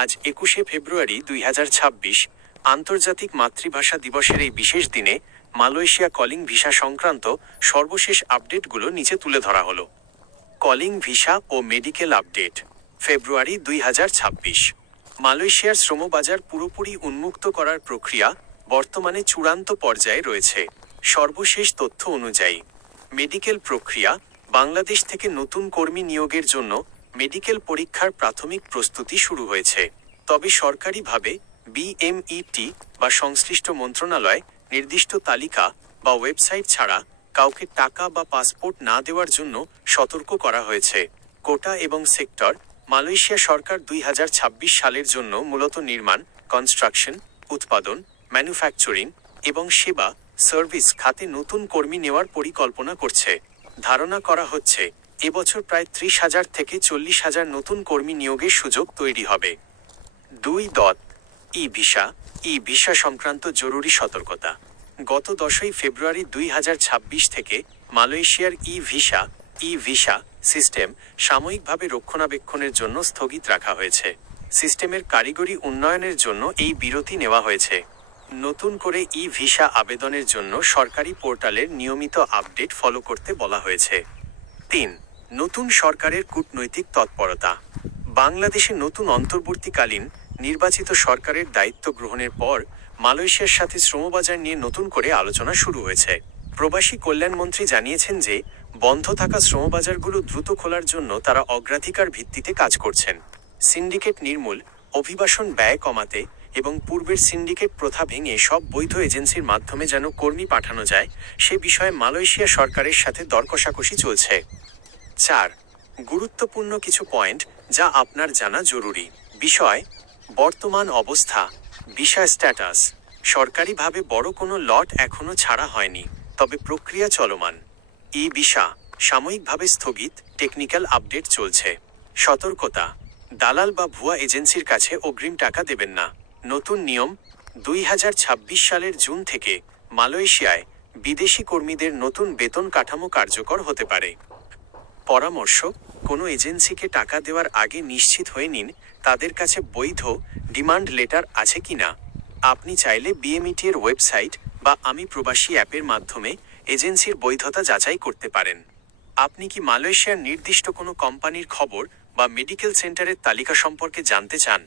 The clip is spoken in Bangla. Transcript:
আজ ২১শে ফেব্রুয়ারি ২০২৬ আন্তর্জাতিক মাতৃভাষা দিবসের এই বিশেষ দিনে মালয়েশিয়া কলিং ভিসা সংক্রান্ত সর্বশেষ আপডেটগুলো নিচে তুলে ধরা হলো। কলিং ভিসা ও মেডিকেল আপডেট। ফেব্রুয়ারি ২০২৬। মালয়েশিয়ার শ্রমবাজার পুরোপুরি উন্মুক্ত করার প্রক্রিয়া বর্তমানে চূড়ান্ত পর্যায়ে রয়েছে। সর্বশেষ তথ্য অনুযায়ী মেডিকেল প্রক্রিয়া, বাংলাদেশ থেকে নতুন কর্মী নিয়োগের জন্য মেডিকেল পরীক্ষার প্রাথমিক প্রস্তুতি শুরু হয়েছে। তবে সরকারিভাবে বিএমইটি বা সংশ্লিষ্ট মন্ত্রণালয় নির্দিষ্ট তালিকা বা ওয়েবসাইট ছাড়া কাউকে টাকা বা পাসপোর্ট না দেওয়ার জন্য সতর্ক করা হয়েছে। কোটা এবং সেক্টর। মালয়েশিয়া সরকার ২০২৬ সালের জন্য মূলত নির্মাণ, কনস্ট্রাকশন, উৎপাদন, ম্যানুফ্যাকচারিং এবং সেবা সার্ভিস খাতে নতুন কর্মী নেওয়ার পরিকল্পনা করছে। ধারণা করা হচ্ছে এবছর প্রায় ৩০,০০০ থেকে ৪০,০০০ নতুন কর্মী নিয়োগের সুযোগ তৈরি হবে। ২. ই ভিসা সংক্রান্ত জরুরি সতর্কতা। গত ১০ই ফেব্রুয়ারি ২০২৬ থেকে মালয়েশিয়ার ই ভিসা সিস্টেম সাময়িকভাবে রক্ষণাবেক্ষণের জন্য স্থগিত রাখা হয়েছে। সিস্টেমের কারিগরি উন্নয়নের জন্য এই বিরতি নেওয়া হয়েছে। নতুন করে ই ভিসা আবেদনের জন্য সরকারি পোর্টালের নিয়মিত আপডেট ফলো করতে বলা হয়েছে। ৩. নতুন সরকারের কূটনৈতিক তৎপরতা। বাংলাদেশে নতুন অন্তর্বর্তীকালীন নির্বাচিত সরকারের দায়িত্ব গ্রহণের পর মালয়েশিয়ার সাথে শ্রমবাজার নিয়ে নতুন করে আলোচনা শুরু হয়েছে। প্রবাসী কল্যাণমন্ত্রী জানিয়েছেন যে বন্ধ থাকা শ্রমবাজারগুলো দ্রুত খোলার জন্য তারা অগ্রাধিকার ভিত্তিতে কাজ করছেন। সিন্ডিকেট নির্মূল, অভিবাসন ব্যয় কমাতে এবং পূর্বের সিন্ডিকেট প্রথা ভেঙে সব বৈধ এজেন্সির মাধ্যমে যেন কর্মী পাঠানো যায় সে বিষয়ে মালয়েশিয়া সরকারের সাথে দর কষাকষি চলছে। ৪. গুরুত্বপূর্ণ কিছু পয়েন্ট যা আপনার জানা জরুরি। বিষয়: বর্তমান অবস্থা, ভিসা স্ট্যাটাস। সরকারিভাবে বড় কোনো লট এখনও ছাড়া হয়নি, তবে প্রক্রিয়া চলমান। ই ভিসা সাময়িকভাবে স্থগিত, টেকনিক্যাল আপডেট চলছে। সতর্কতা: দালাল বা ভুয়া এজেন্সির কাছে অগ্রিম টাকা দেবেন না। নতুন নিয়ম: ২০২৬ সালের জুন থেকে মালয়েশিয়ায় বিদেশি কর্মীদের নতুন বেতন কাঠামো কার্যকর হতে পারে। পরামর্শ: কোনো এজেন্সিকে টাকা দেওয়ার আগে নিশ্চিত হয়ে নিন তাদের কাছে বৈধ ডিমান্ড লেটার আছে কিনা। আপনি চাইলে বিএমইটি এর ওয়েবসাইট বা আমি প্রবাসী অ্যাপের মাধ্যমে এজেন্সির বৈধতা যাচাই করতে পারেন। আপনি কি মালয়েশিয়ার নির্দিষ্ট কোনো কোম্পানির খবর বা মেডিকেল সেন্টারের তালিকা সম্পর্কে জানতে চান?